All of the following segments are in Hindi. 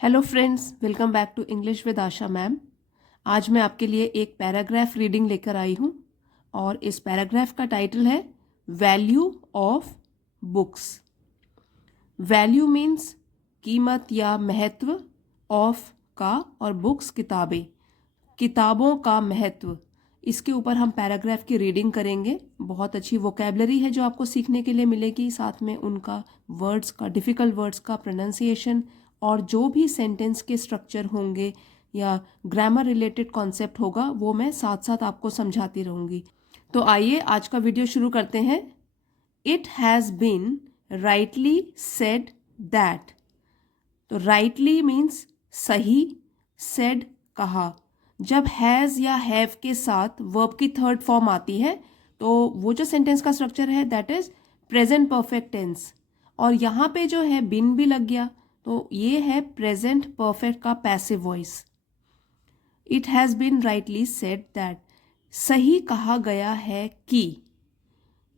Hello friends, welcome back to English with Asha ma'am. आज मैं आपके लिए एक पैराग्राफ रीडिंग लेकर आई हूँ और इस पैराग्राफ का टाइटल है value of books. Value means कीमत या महत्व, ऑफ का और बुक्स किताबें, किताबों का महत्व। इसके ऊपर हम पैराग्राफ की रीडिंग करेंगे। बहुत अच्छी वोकेबलरी है जो आपको सीखने के लिए मिलेगी, साथ में उनका वर्ड्स का, डिफ़िकल्ट वर्ड्स का प्रोनाउंसिएशन और जो भी सेंटेंस के स्ट्रक्चर होंगे या ग्रामर रिलेटेड कॉन्सेप्ट होगा वो मैं साथ साथ आपको समझाती रहूँगी। तो आइए आज का वीडियो शुरू करते हैं। It has been rightly said that. तो राइटली मीन्स सही, सेड कहा। जब हैज़ या हैव के साथ वर्ब की थर्ड फॉर्म आती है तो वो जो सेंटेंस का स्ट्रक्चर है that is present perfect tense, और यहाँ पे जो है बिन भी लग गया तो ये है प्रेजेंट परफेक्ट का passive voice. It has been rightly said that, सही कहा गया है कि,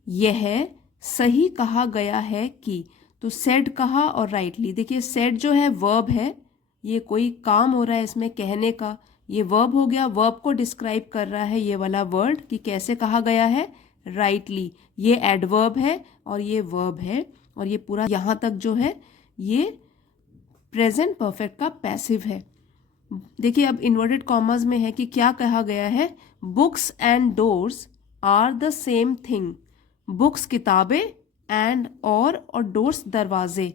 यह सही कहा गया है कि। तो सेड कहा और राइटली। देखिए सेड जो है वर्ब है, ये कोई काम हो रहा है इसमें कहने का, ये वर्ब हो गया। वर्ब को डिस्क्राइब कर रहा है ये वाला वर्ड कि कैसे कहा गया है, राइटली। ये एडवर्ब है और ये वर्ब है और ये पूरा यहाँ तक जो है ये प्रेजेंट परफेक्ट का पैसिव है। देखिए अब इन्वर्टेड कॉमर्स में है कि क्या कहा गया है, books and doors are the same thing. Books किताबें, एंड और डोर्स दरवाजे।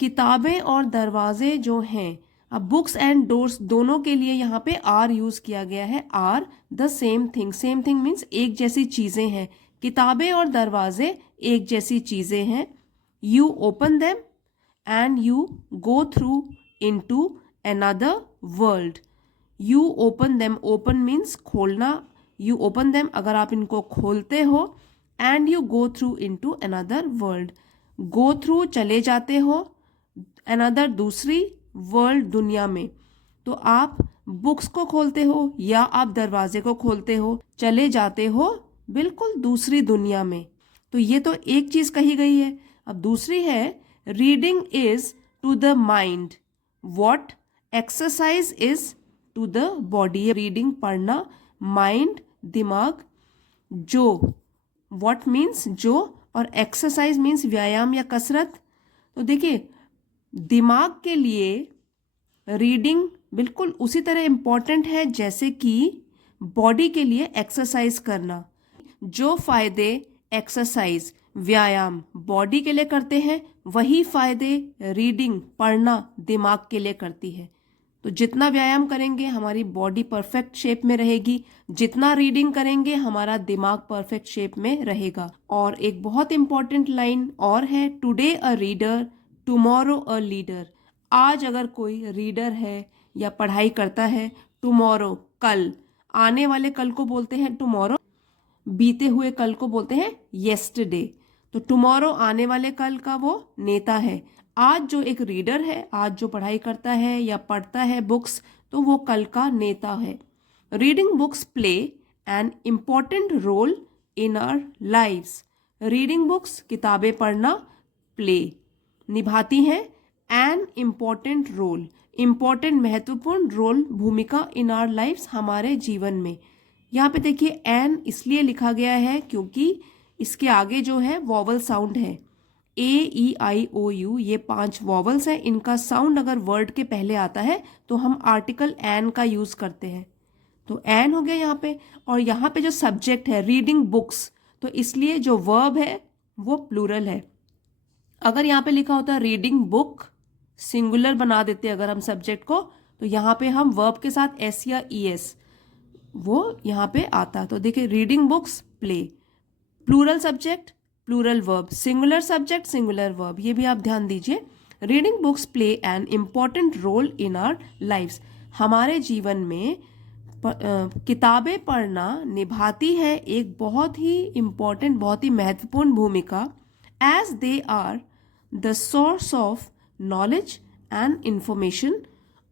किताबें और दरवाजे जो हैं, अब बुक्स एंड डोर्स दोनों के लिए यहाँ पे आर यूज किया गया है। Are the same thing, same thing means एक जैसी चीजें हैं। किताबें और दरवाजे एक जैसी चीजें हैं। You open them and you go through into another world. You open them, open means खोलना। यू ओपन देम अगर आप इनको खोलते हो, and you go through into another world. Go through चले जाते हो, अनदर दूसरी, वर्ल्ड दुनिया में। तो आप बुक्स को खोलते हो या आप दरवाजे को खोलते हो, चले जाते हो बिल्कुल दूसरी दुनिया में। तो ये तो एक चीज कही गई है। अब दूसरी है, reading is to the mind what exercise is to the body. Reading पढ़ना, माइंड दिमाग, जो व्हाट मीन्स जो, और एक्सरसाइज मीन्स व्यायाम या कसरत। तो देखिए दिमाग के लिए रीडिंग बिल्कुल उसी तरह इम्पॉर्टेंट है जैसे कि बॉडी के लिए एक्सरसाइज करना। जो फायदे एक्सरसाइज व्यायाम बॉडी के लिए करते हैं, वही फायदे रीडिंग पढ़ना दिमाग के लिए करती है। तो जितना व्यायाम करेंगे हमारी बॉडी परफेक्ट शेप में रहेगी, जितना रीडिंग करेंगे हमारा दिमाग परफेक्ट शेप में रहेगा। और एक बहुत इंपॉर्टेंट लाइन और है, today a reader tomorrow a leader. आज अगर कोई रीडर है या पढ़ाई करता है, टुमारो कल, आने वाले कल को बोलते हैं टुमारो, बीते हुए कल को बोलते हैं येस्टरडे। तो टुमारो आने वाले कल का वो नेता है। आज जो एक रीडर है, आज जो पढ़ाई करता है या पढ़ता है बुक्स, तो वो कल का नेता है। Reading books play an important role in our lives. Reading books किताबें पढ़ना प्ले निभाती हैं एन इम्पॉर्टेंट रोल, इम्पॉर्टेंट महत्वपूर्ण रोल, भूमिका इन आवर लाइव्स हमारे जीवन में। यहाँ पे देखिए एन इसलिए लिखा गया है क्योंकि इसके आगे जो है वॉवल साउंड है, ए ई आई ओ यू, ये 5 वॉवल्स हैं। इनका साउंड अगर वर्ड के पहले आता है तो हम आर्टिकल एन का यूज करते हैं। तो एन हो गया यहाँ पे। और यहाँ पे जो सब्जेक्ट है रीडिंग बुक्स, तो इसलिए जो वर्ब है वो प्लूरल है। अगर यहाँ पे लिखा होता है रीडिंग बुक, सिंगुलर बना देते अगर हम सब्जेक्ट को, तो यहाँ पे हम वर्ब के साथ एस या ई एस वो यहाँ पे आता। तो देखिए reading books play, plural subject plural verb, singular subject singular verb, ये भी आप ध्यान दीजिए। Reading books play an important role in our lives. हमारे जीवन में किताबें पढ़ना निभाती है एक बहुत ही इम्पॉर्टेंट, बहुत ही महत्वपूर्ण भूमिका, as they are the source of knowledge and information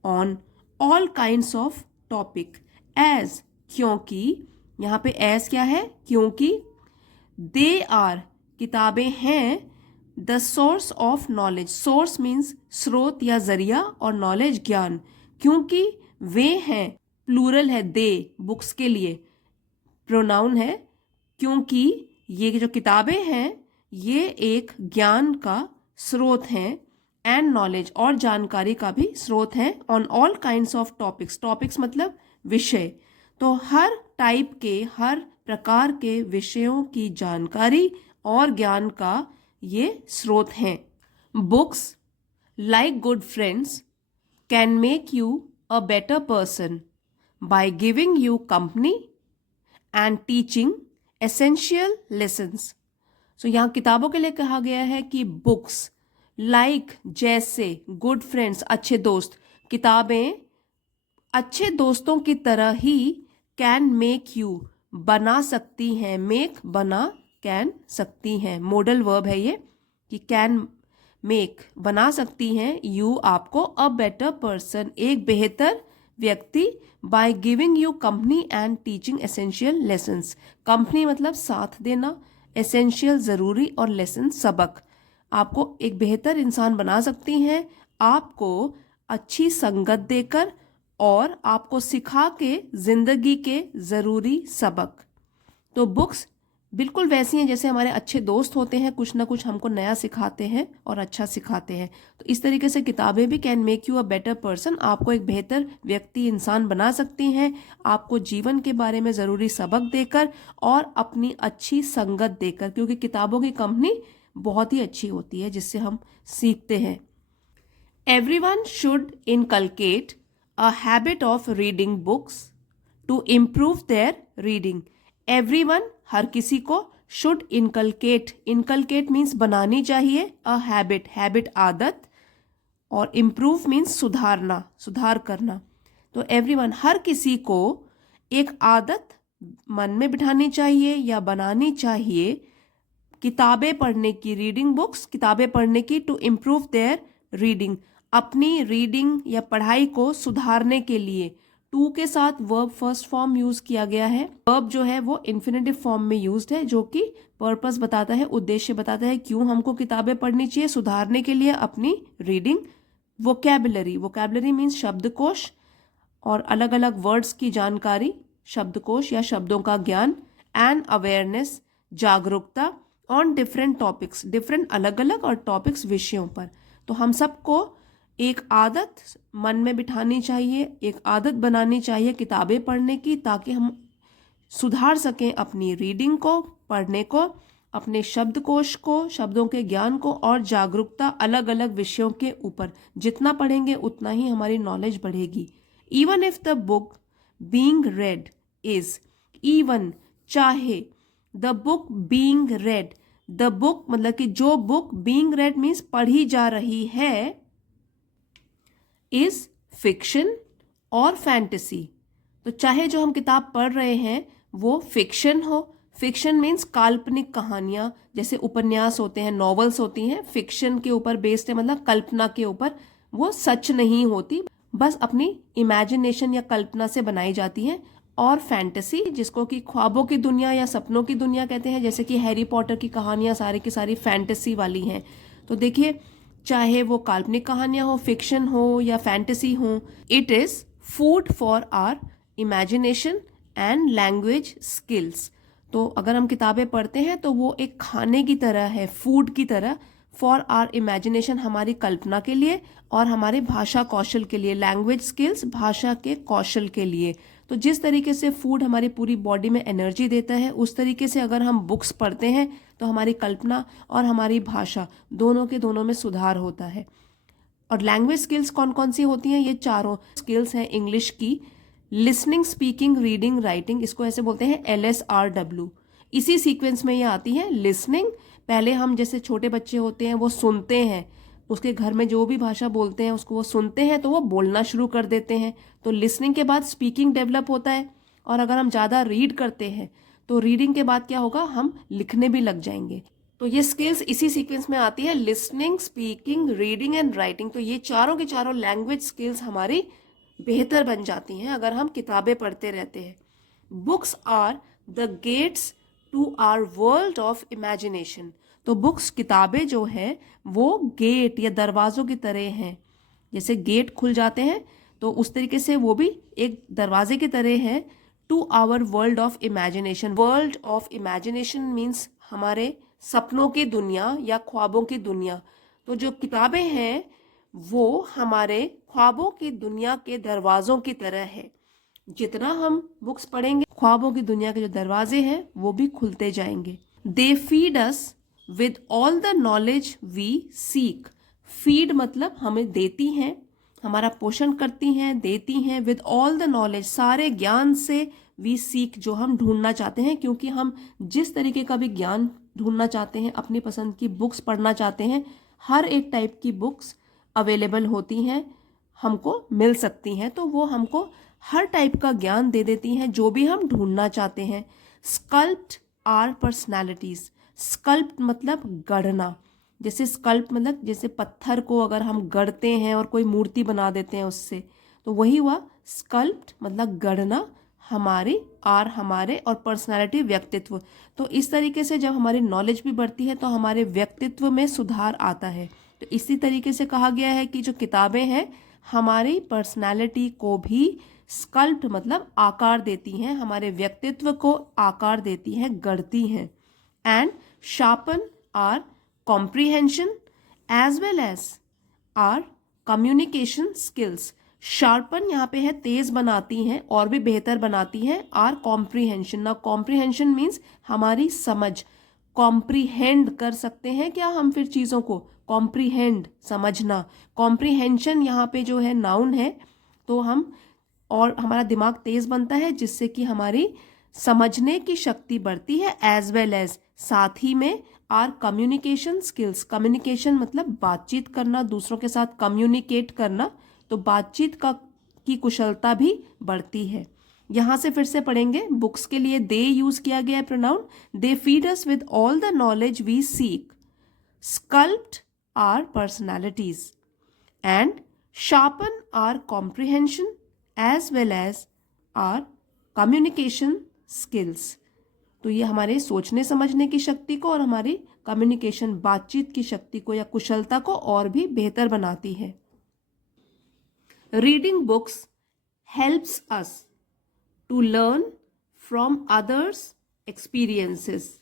on all kinds of topic. As क्योंकि, यहाँ पे एज क्या है, क्योंकि, दे आर किताबें हैं, the source of knowledge, source means स्रोत या जरिया, और नॉलेज ज्ञान, क्योंकि वे हैं, प्लूरल है दे, बुक्स के लिए प्रोनाउन है, क्योंकि ये जो किताबें हैं ये एक ज्ञान का स्रोत हैं, एंड नॉलेज और जानकारी का भी स्रोत है, on all kinds of topics, topics मतलब विषय, तो हर टाइप के, हर प्रकार के विषयों की जानकारी और ज्ञान का ये स्रोत हैं। Books like good friends can make you a better person by giving you company and teaching essential lessons. So यहाँ किताबों के लिए कहा गया है कि बुक्स लाइक जैसे, गुड फ्रेंड्स अच्छे दोस्त, किताबें अच्छे दोस्तों की तरह ही कैन मेक यू बना सकती हैं, मेक बना, कैन सकती हैं, मॉडल वर्ब है ये कि कैन मेक बना सकती हैं, यू आपको, अ बेटर पर्सन एक बेहतर व्यक्ति, bye giving you company and teaching essential lessons, company मतलब साथ देना, एसेंशियल जरूरी, और लेसन सबक, आपको एक बेहतर इंसान बना सकती हैं, आपको अच्छी संगत देकर और आपको सिखा के जिंदगी के जरूरी सबक। तो बुक्स बिल्कुल वैसी हैं जैसे हमारे अच्छे दोस्त होते हैं, कुछ ना कुछ हमको नया सिखाते हैं और अच्छा सिखाते हैं। तो इस तरीके से किताबें भी can make you a better person, आपको एक बेहतर व्यक्ति, इंसान बना सकती हैं, आपको जीवन के बारे में ज़रूरी सबक देकर और अपनी अच्छी संगत देकर, क्योंकि किताबों की कंपनी बहुत ही अच्छी होती है जिससे हम सीखते हैं। Everyone should inculcate a habit of reading books to improve their reading. Everyone हर किसी को, शुड इनकलकेट, इनकलकेट मीन्स बनानी चाहिए, अ हैबिट, हैबिट आदत, और इम्प्रूव मीन्स सुधारना, सुधार करना। तो एवरीवन हर किसी को एक आदत मन में बिठानी चाहिए या बनानी चाहिए, किताबें पढ़ने की, रीडिंग बुक्स, किताबें पढ़ने की, टू इम्प्रूव देयर रीडिंग, अपनी रीडिंग या पढ़ाई को सुधारने के लिए। टू के साथ वर्ब फर्स्ट फॉर्म यूज किया गया है, वर्ब जो है वो इन्फिनेटिव फॉर्म में यूज्ड है, जो कि पर्पस बताता है, उद्देश्य बताता है क्यों हमको किताबें पढ़नी चाहिए, सुधारने के लिए अपनी रीडिंग। वोकैबुलरी, वोकैबुलरी मीन्स शब्दकोश और अलग अलग वर्ड्स की जानकारी, शब्दकोश या शब्दों का ज्ञान, एंड अवेयरनेस, जागरूकता, ऑन डिफरेंट टॉपिक्स, डिफरेंट अलग अलग और टॉपिक्स विषयों पर। तो हम सबको एक आदत मन में बिठानी चाहिए, एक आदत बनानी चाहिए किताबें पढ़ने की, ताकि हम सुधार सकें अपनी रीडिंग को, पढ़ने को, अपने शब्दकोश को, शब्दों के ज्ञान को, और जागरूकता अलग अलग विषयों के ऊपर। जितना पढ़ेंगे उतना ही हमारी नॉलेज बढ़ेगी। Even if the book being read is, even चाहे, the book being read, the book मतलब कि जो बुक, बीइंग रेड मीन्स पढ़ी जा रही है, इज फिक्शन और फैंटेसी। तो चाहे जो हम किताब पढ़ रहे हैं वो फिक्शन हो, फिक्शन मीन्स काल्पनिक कहानियां, जैसे उपन्यास होते हैं, नॉवेल्स होती हैं, फिक्शन के ऊपर बेस्ड है, मतलब कल्पना के ऊपर, वो सच नहीं होती, बस अपनी इमेजिनेशन या कल्पना से बनाई जाती है। और फैंटेसी, जिसको कि ख्वाबों की दुनिया या सपनों की दुनिया कहते हैं, जैसे कि हैरी पॉटर की कहानियां सारी की सारी फैंटेसी वाली हैं। तो देखिए, चाहे वो काल्पनिक कहानियां हो, फिक्शन हो या फैंटेसी हो, it is food for our imagination and language skills. तो अगर हम किताबें पढ़ते हैं तो वो एक खाने की तरह है, फूड की तरह, फॉर आवर इमेजिनेशन हमारी कल्पना के लिए, और हमारे भाषा कौशल के लिए, लैंग्वेज स्किल्स भाषा के कौशल के लिए। तो जिस तरीके से फूड हमारी पूरी बॉडी में एनर्जी देता है, उस तरीके से अगर हम बुक्स पढ़ते हैं तो हमारी कल्पना और हमारी भाषा दोनों के दोनों में सुधार होता है। और लैंग्वेज स्किल्स कौन कौन सी होती हैं? ये चारों स्किल्स हैं इंग्लिश की, लिसनिंग, स्पीकिंग, रीडिंग, राइटिंग, इसको ऐसे बोलते हैं LSRW। इसी सीक्वेंस में ये आती है। लिसनिंग, पहले हम जैसे छोटे बच्चे होते हैं वो सुनते हैं, उसके घर में जो भी भाषा बोलते हैं उसको वो सुनते हैं तो वो बोलना शुरू कर देते हैं। तो लिसनिंग के बाद स्पीकिंग डेवलप होता है, और अगर हम ज़्यादा रीड करते हैं तो रीडिंग के बाद क्या होगा, हम लिखने भी लग जाएंगे। तो ये स्किल्स इसी सीक्वेंस में आती है, listening, speaking, reading and writing. तो ये चारों की चारों लैंग्वेज स्किल्स हमारी बेहतर बन जाती हैं अगर हम किताबें पढ़ते रहते हैं। Books are the gates to our world of imagination. तो बुक्स किताबें जो है वो गेट या दरवाज़ों की तरह हैं। जैसे गेट खुल जाते हैं तो उस तरीके से वो भी एक दरवाजे की तरह है to our world of imagination. World of imagination means हमारे सपनों की दुनिया या ख्वाबों की दुनिया। तो जो किताबें हैं वो हमारे ख्वाबों की दुनिया के दरवाज़ों की तरह है। जितना हम बुक्स पढ़ेंगे ख्वाबों की दुनिया के जो दरवाजे हैं वो भी खुलते जाएंगे। They feed us with all the knowledge we seek. Feed मतलब हमें देती हैं, हमारा पोषण करती हैं, देती हैं। विद ऑल द नॉलेज, सारे ज्ञान से। वी सीक, जो हम ढूंढना चाहते हैं, क्योंकि हम जिस तरीके का भी ज्ञान ढूंढना चाहते हैं, अपनी पसंद की बुक्स पढ़ना चाहते हैं, हर एक टाइप की बुक्स अवेलेबल होती हैं, हमको मिल सकती हैं। तो वो हमको हर टाइप का ज्ञान दे देती हैं जो भी हम ढूंढना चाहते हैं। स्कल्प्ड आर पर्सनैलिटीज। स्कल्प्ड मतलब गढ़ना। जैसे स्कल्प मतलब जैसे पत्थर को अगर हम गढ़ते हैं और कोई मूर्ति बना देते हैं उससे, तो वही हुआ स्कल्प्ड मतलब गढ़ना। हमारी हमारे और पर्सनालिटी व्यक्तित्व। तो इस तरीके से जब हमारी नॉलेज भी बढ़ती है तो हमारे व्यक्तित्व में सुधार आता है। तो इसी तरीके से कहा गया है कि जो किताबें हैं हमारी पर्सनालिटी को भी स्कल्प्ड मतलब आकार देती हैं, हमारे व्यक्तित्व को आकार देती हैं, गढ़ती हैं। And sharpen our comprehension as well as our communication skills। Sharpen यहाँ पे है तेज बनाती हैं और भी बेहतर बनाती हैं। Our comprehension. ना कॉम्प्रीहेंशन मीन्स हमारी समझ। कॉम्प्रीहेंड कर सकते हैं क्या हम फिर चीज़ों को, कॉम्प्रीहेंड समझना। कॉम्प्रीहेंशन यहाँ पे जो है नाउन है, तो हम और हमारा दिमाग तेज बनता है जिससे कि हमारी समझने की शक्ति बढ़ती है। एज वेल एज, साथ ही में आर कम्युनिकेशन स्किल्स। कम्युनिकेशन मतलब बातचीत करना, दूसरों के साथ कम्युनिकेट करना, तो बातचीत की कुशलता भी बढ़ती है। यहाँ से फिर से पढ़ेंगे। बुक्स के लिए दे यूज किया गया है pronoun. They feed us with all the knowledge we seek, sculpt our personalities and sharpen our comprehension as well as our communication skills. तो ये हमारे सोचने समझने की शक्ति को और हमारी कम्युनिकेशन बातचीत की शक्ति को या कुशलता को और भी बेहतर बनाती है। Reading books helps us to learn from others experiences.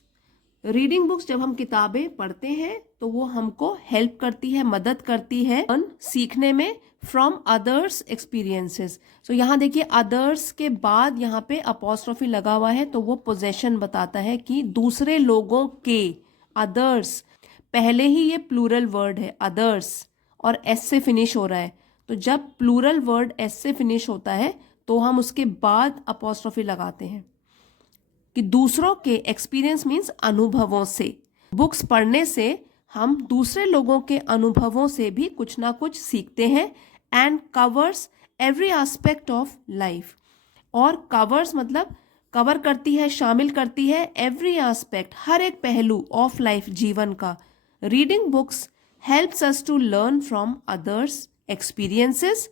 Reading books, जब हम किताबें पढ़ते हैं तो वो हमको हेल्प करती है, मदद करती है सीखने में फ्रॉम अदर्स एक्सपीरियंसेस। तो यहाँ देखिए अदर्स के बाद यहाँ पे अपॉस्ट्रोफी लगा हुआ है, तो वो पोजेशन बताता है कि दूसरे लोगों के। अदर्स, पहले ही ये प्लूरल वर्ड है अदर्स और एस से फिनिश हो रहा है। तो जब प्लूरल वर्ड एस से फिनिश होता है तो हम उसके बाद अपॉस्ट्रोफी लगाते हैं कि दूसरों के। एक्सपीरियंस मीन्स अनुभवों से। बुक्स पढ़ने से हम दूसरे लोगों के अनुभवों से भी कुछ ना कुछ सीखते हैं। And covers every aspect of life. और कवर्स मतलब कवर करती है, शामिल करती है एवरी एस्पेक्ट, हर एक पहलू ऑफ लाइफ, जीवन का। Reading books helps us to learn from others experiences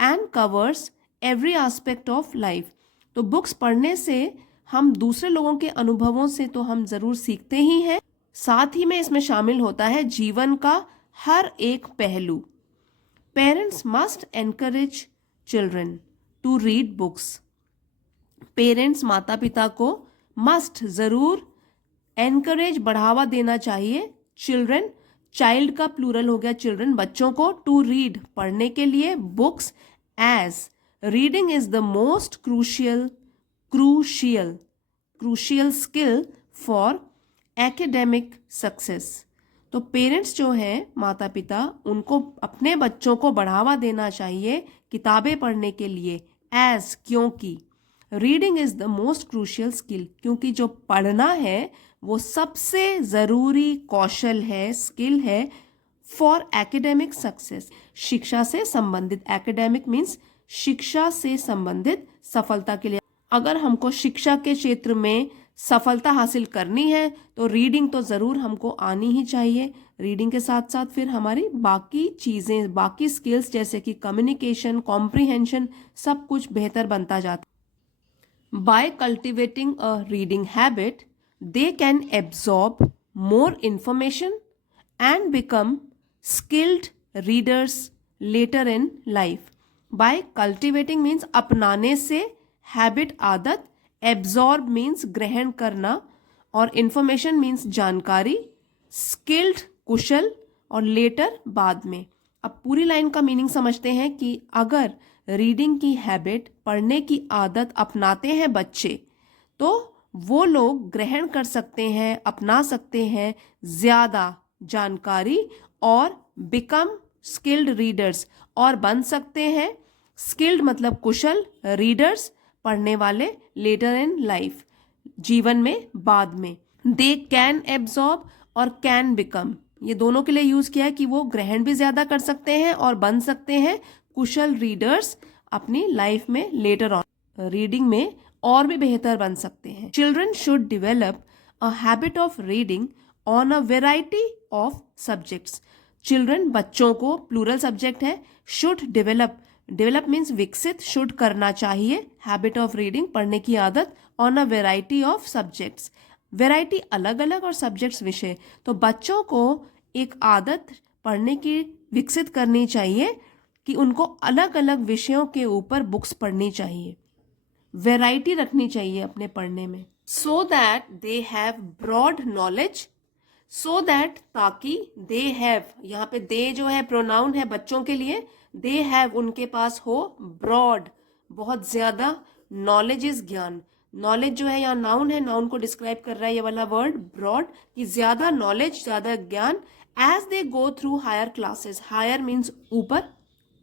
and covers every aspect of life. तो बुक्स पढ़ने से हम दूसरे लोगों के अनुभवों से तो हम जरूर सीखते ही हैं, साथ ही में इसमें शामिल होता है जीवन का हर एक पहलू। Parents must encourage children to read books. Parents माता पिता को मस्ट जरूर एनकरेज बढ़ावा देना चाहिए। चिल्ड्रन, चाइल्ड का प्लूरल हो गया चिल्ड्रन, बच्चों को। टू रीड पढ़ने के लिए books, as reading is the most crucial skill for academic success. तो पेरेंट्स जो हैं माता पिता, उनको अपने बच्चों को बढ़ावा देना चाहिए किताबें पढ़ने के लिए। एज, क्योंकि reading is the most crucial skill, क्योंकि जो पढ़ना है वो सबसे ज़रूरी कौशल है, स्किल है फॉर एकेडमिक सक्सेस, शिक्षा से संबंधित। एकेडमिक मीन्स शिक्षा से संबंधित सफलता के लिए। अगर हमको शिक्षा के क्षेत्र में सफलता हासिल करनी है तो रीडिंग तो ज़रूर हमको आनी ही चाहिए। रीडिंग के साथ साथ फिर हमारी बाकी चीज़ें, बाकी स्किल्स जैसे कि कम्युनिकेशन, कॉम्प्रीहेंशन, सब कुछ बेहतर बनता जाता है। By cultivating a reading habit they can absorb more information and become skilled readers later in life. By cultivating means अपनाने से, habit आदत, absorb means ग्रहण करना, और information means जानकारी, skilled कुशल, और later बाद में. अब पूरी लाइन का मीनिंग समझते हैं कि अगर रीडिंग की हैबिट, पढ़ने की आदत अपनाते हैं बच्चे, तो वो लोग ग्रहण कर सकते हैं, अपना सकते हैं ज़्यादा जानकारी, और बिकम स्किल्ड रीडर्स, और बन सकते हैं स्किल्ड मतलब कुशल, रीडर्स पढ़ने वाले, लेटर इन लाइफ जीवन में बाद में. दे कैन एब्जॉर्ब और कैन बिकम, ये दोनों के लिए यूज किया है कि वो ग्रहण भी ज्यादा कर सकते हैं और बन सकते हैं कुशल रीडर्स अपनी लाइफ में, लेटर ऑन रीडिंग में और भी बेहतर बन सकते हैं. Children should develop a habit of reading on a variety of subjects. Children बच्चों को, प्लूरल सब्जेक्ट है, शुड डेवलप मीन्स विकसित, शुड करना चाहिए, हैबिट ऑफ रीडिंग पढ़ने की आदत, on a variety of subjects, variety अलग अलग और सब्जेक्ट्स विषय. तो बच्चों को एक आदत पढ़ने की विकसित करनी चाहिए कि उनको अलग अलग विषयों के ऊपर बुक्स पढ़नी चाहिए, वैरायटी रखनी चाहिए अपने पढ़ने में. So that they have broad knowledge, so that ताकि, दे हैव, यहाँ पे दे जो है प्रोनाउन है बच्चों के लिए, दे हैव उनके पास हो, ब्रॉड बहुत ज्यादा, नॉलेज इज ज्ञान, नॉलेज जो है यहाँ नाउन है, नाउन को डिस्क्राइब कर रहा है ये वाला वर्ड ब्रॉड, कि ज्यादा नॉलेज, ज्यादा ज्ञान, as they go through higher classes, higher means ऊपर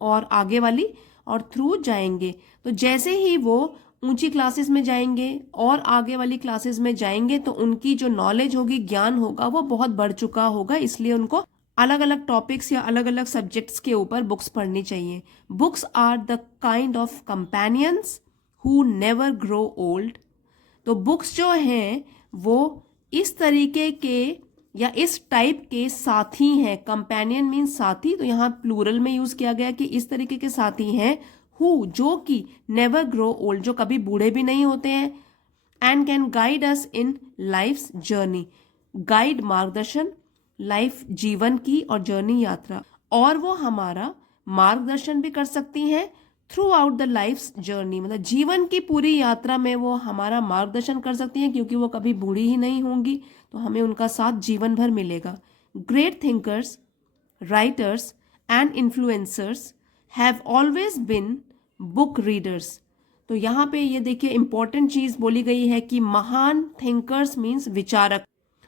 और आगे वाली, और थ्रू जाएंगे, तो जैसे ही वो ऊंची क्लासेस में जाएंगे और आगे वाली क्लासेस में जाएंगे तो उनकी जो नॉलेज होगी, ज्ञान होगा, वो बहुत बढ़ चुका होगा, इसलिए उनको अलग अलग टॉपिक्स या अलग अलग सब्जेक्ट्स के ऊपर बुक्स पढ़नी चाहिए. Books are the kind of companions who never grow old. तो बुक्स जो हैं वो इस तरीके के या इस टाइप के साथी हैं. कंपेनियन मीन्स साथी, तो यहाँ प्लूरल में यूज किया गया कि इस तरीके के साथी हैं, हु जो कि नेवर ग्रो ओल्ड, जो कभी बूढ़े भी नहीं होते हैं, and can guide us in life's journey, guide मार्गदर्शन, लाइफ जीवन की, और जर्नी यात्रा, और वो हमारा मार्गदर्शन भी कर सकती हैं throughout the life's journey, मतलब जीवन की पूरी यात्रा में वो हमारा मार्गदर्शन कर सकती हैं, क्योंकि वो कभी बूढ़ी ही नहीं होंगी, तो हमें उनका साथ जीवन भर मिलेगा. Great thinkers, writers and influencers have always been book readers. तो यहाँ पे ये देखिए इंपॉर्टेंट चीज बोली गई है कि महान थिंकर्स मीन्स विचारक,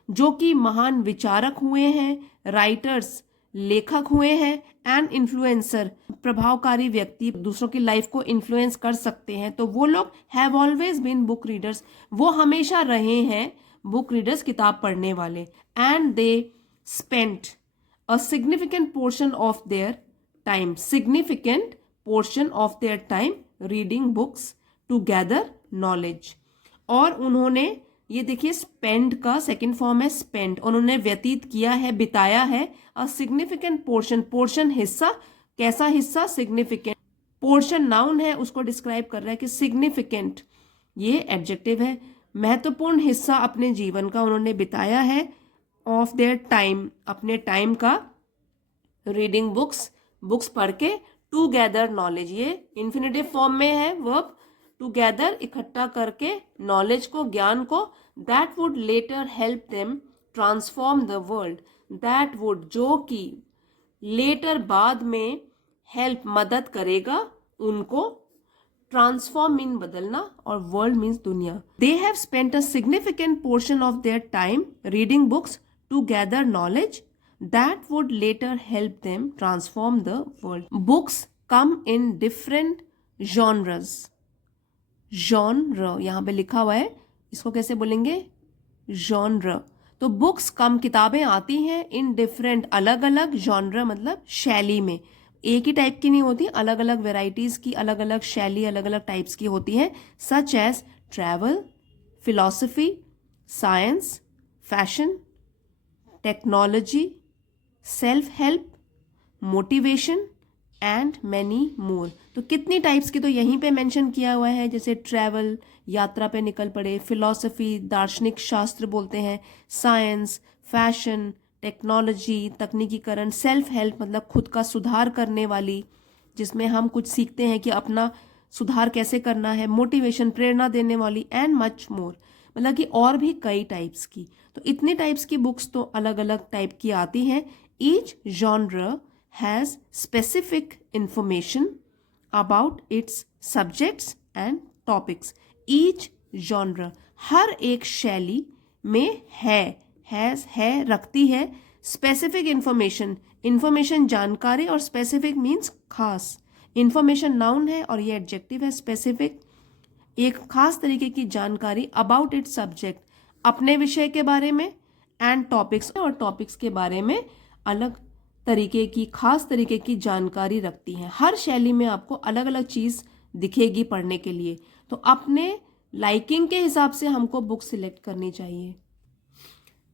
जो कि महान विचारक हुए हैं, राइटर्स लेखक हुए हैं, एंड इन्फ्लुएंसर प्रभावकारी व्यक्ति, दूसरों की लाइफ को इन्फ्लुएंस कर सकते हैं, तो वो लोग have always been book readers, वो हमेशा रहे हैं बुक रीडर्स, किताब पढ़ने वाले. And they spent a significant portion of their time, significant portion of their time reading books to gather knowledge. और उन्होंने, ये देखिए स्पेंड का सेकेंड फॉर्म है स्पेंड, उन्होंने व्यतीत किया है, बिताया है, अ सिग्निफिकेंट पोर्शन, पोर्शन हिस्सा, कैसा हिस्सा, सिग्निफिकेंट, पोर्शन नाउन है, उसको डिस्क्राइब कर रहा है कि सिग्निफिकेंट ये एडजेक्टिव है, महत्वपूर्ण हिस्सा अपने जीवन का उन्होंने बिताया है, ऑफ देयर टाइम अपने टाइम का, रीडिंग बुक्स, बुक्स पढ़ के, टू गैदर नॉलेज, ये इन्फिनेटिव फॉर्म में है वर्ब, टू गैदर इकट्ठा करके, नॉलेज को, ज्ञान को, that would later help them transform the world, that would जो कि, लेटर बाद में, हेल्प मदद करेगा उनको, ट्रांसफॉर्म मीन बदलना, और वर्ल्ड मीन्स दुनिया. They have spent a significant portion of their time reading books to gather knowledge that would later help them transform the world. Books come in different genres. Genre यहाँ पे लिखा हुआ है, इसको कैसे बोलेंगे, genre. तो बुक्स कम, किताबें आती हैं, इन डिफरेंट, अलग अलग, genre मतलब शैली में, एक ही टाइप की नहीं होती, अलग अलग वेराइटीज की, अलग अलग शैली, अलग अलग टाइप्स की होती है, such as travel, philosophy, science, fashion, technology, self help, motivation and many more. तो कितनी टाइप्स की तो यहीं पे मेंशन किया हुआ है, जैसे ट्रैवल, यात्रा पे निकल पड़े, फिलॉसफी, दार्शनिक शास्त्र बोलते हैं, साइंस, फैशन, टेक्नोलॉजी, तकनीकीकरण, सेल्फ हेल्प मतलब खुद का सुधार करने वाली, जिसमें हम कुछ सीखते हैं कि अपना सुधार कैसे करना है, मोटिवेशन, प्रेरणा देने वाली, एंड मच मोर, मतलब कि और भी कई टाइप्स की। तो इतने टाइप्स की बुक्स तो अलग अलग टाइप की आती हैं। Each genre has specific information about its subjects and topics. Each genre, हर एक शैली में है रखती है स्पेसिफिक इंफॉर्मेशन जानकारी, और स्पेसिफिक मीन्स खास। इंफॉर्मेशन नाउन है और ये एडजेक्टिव है। स्पेसिफिक एक खास तरीके की जानकारी, अबाउट इट्स सब्जेक्ट अपने विषय के बारे में, एंड टॉपिक्स और टॉपिक्स के बारे में अलग तरीके की खास तरीके की जानकारी रखती हैं। हर शैली में आपको अलग अलग चीज़ दिखेगी पढ़ने के लिए, तो अपने लाइकिंग के हिसाब से हमको बुक सिलेक्ट करनी चाहिए।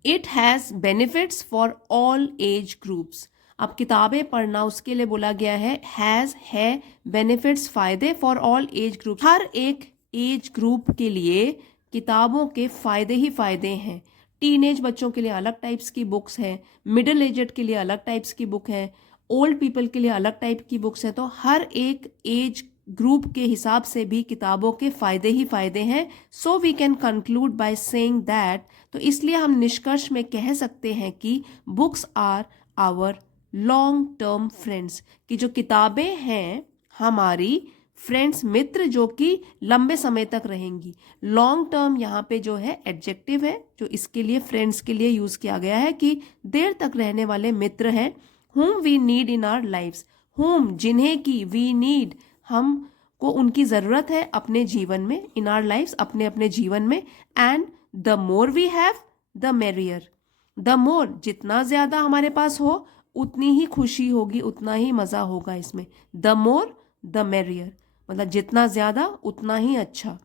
It has benefits for all age groups. अब किताबें पढ़ना उसके लिए बोला गया है, हैज़ है, बेनिफिट्स फायदे, फॉर ऑल एज ग्रुप हर एक एज ग्रुप के लिए किताबों के फायदे ही फायदे हैं। टीनेज बच्चों के लिए अलग टाइप्स की बुक्स है, मिडिल एजेड के लिए अलग टाइप्स की बुक है, ओल्ड पीपल के लिए अलग टाइप की बुक्स है। तो हर एक एज ग्रुप के हिसाब से भी किताबों के फायदे ही फायदे हैं। So we can conclude by saying that, तो इसलिए हम निष्कर्ष में कह सकते हैं कि books are our long term friends, कि जो किताबें हैं हमारी फ्रेंड्स, मित्र जो कि लंबे समय तक रहेंगी। लॉन्ग टर्म यहाँ पे जो है एडजेक्टिव है, जो इसके लिए फ्रेंड्स के लिए यूज किया गया है कि देर तक रहने वाले मित्र हैं। whom we need in our lives, whom जिन्हें की, we need हम को उनकी ज़रूरत है अपने जीवन में, in our lives अपने अपने जीवन में, and the more we have the merrier, the more जितना ज़्यादा हमारे पास हो उतनी ही खुशी होगी, उतना ही मज़ा होगा इसमें। the more the merrier मतलब जितना ज़्यादा उतना ही अच्छा।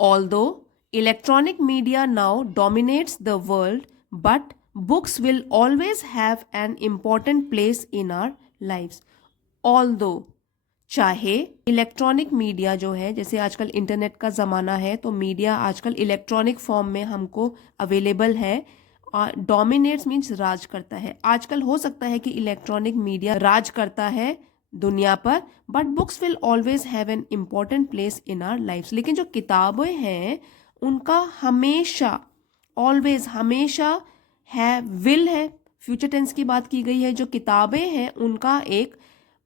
Although electronic media now dominates the world, but books will always have an important place in our lives. Although चाहे इलेक्ट्रॉनिक मीडिया जो है, जैसे आजकल इंटरनेट का ज़माना है, तो मीडिया आजकल इलेक्ट्रॉनिक फॉर्म में हमको अवेलेबल है। डोमिनेट्स मीन्स राज करता है। आजकल हो सकता है कि इलेक्ट्रॉनिक मीडिया राज करता है दुनिया पर, but books will always have an important place in our lifes. लेकिन जो किताबें हैं उनका हमेशा, ऑलवेज हमेशा है, विल है, फ्यूचर टेंस की बात की गई है। जो किताबें हैं उनका एक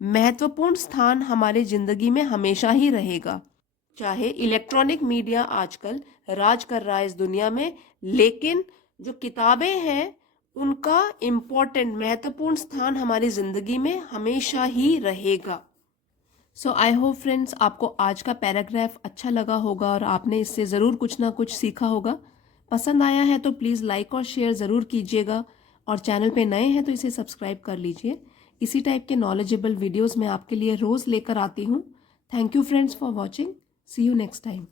महत्वपूर्ण स्थान हमारे जिंदगी में हमेशा ही रहेगा। चाहे इलेक्ट्रॉनिक मीडिया आजकल राज कर रहा है इस दुनिया में, लेकिन जो किताबें हैं उनका इम्पोर्टेंट महत्वपूर्ण स्थान हमारी ज़िंदगी में हमेशा ही रहेगा। सो आई होप फ्रेंड्स आपको आज का पैराग्राफ अच्छा लगा होगा और आपने इससे ज़रूर कुछ ना कुछ सीखा होगा। पसंद आया है तो प्लीज़ लाइक और शेयर ज़रूर कीजिएगा, और चैनल पे नए हैं तो इसे सब्सक्राइब कर लीजिए। इसी टाइप के नॉलेजेबल वीडियोज़ मैं आपके लिए रोज़ लेकर आती हूँ। Thank you friends for watching. See you next time.